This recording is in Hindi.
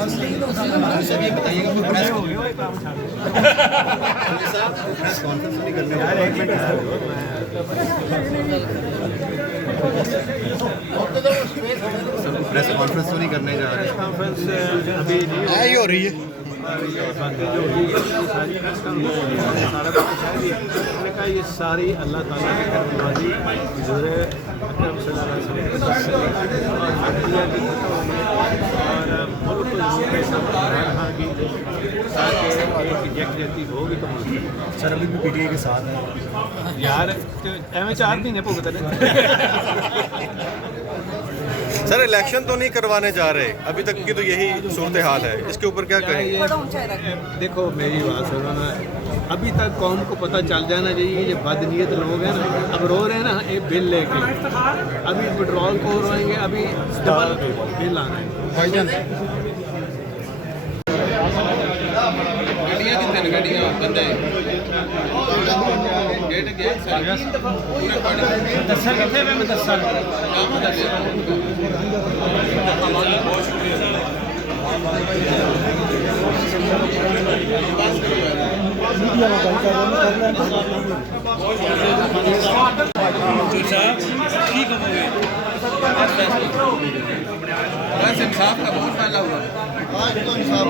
ये बताइएगा प्रेस कॉन्फ्रेंस नहीं करने प्रेस कॉन्फ्रेंस तो नहीं करने जा रहे। कॉन्फ्रेंस अभी नहीं हो रही है। मैंने कहा ये सारी अल्लाह ताला की करने वाली हुजूर अकरम सल्लल्लाहु अलैहि वसल्लम और मुल्क की ताकि एक यकजहती होगी तो सर अभी भी पीटीआई के साथ है यार एवं 4 महीने भुगत रहे। सर इलेक्शन तो नहीं करवाने जा रहे, अभी तक की तो यही सूरत हाल है, इसके ऊपर क्या कहेंगे? देखो मेरी बात सुनो ना, अभी तक कौम को पता चल जाना चाहिए ये बदनीयत लोग हैं ना, अब रो रहे हैं ना ये बिल लेके, अभी पेट्रोल को रोएंगे, अभी डबल बिल आना है। बस इंसाफ का बहुत फैला हुआ आज तो इंसाफ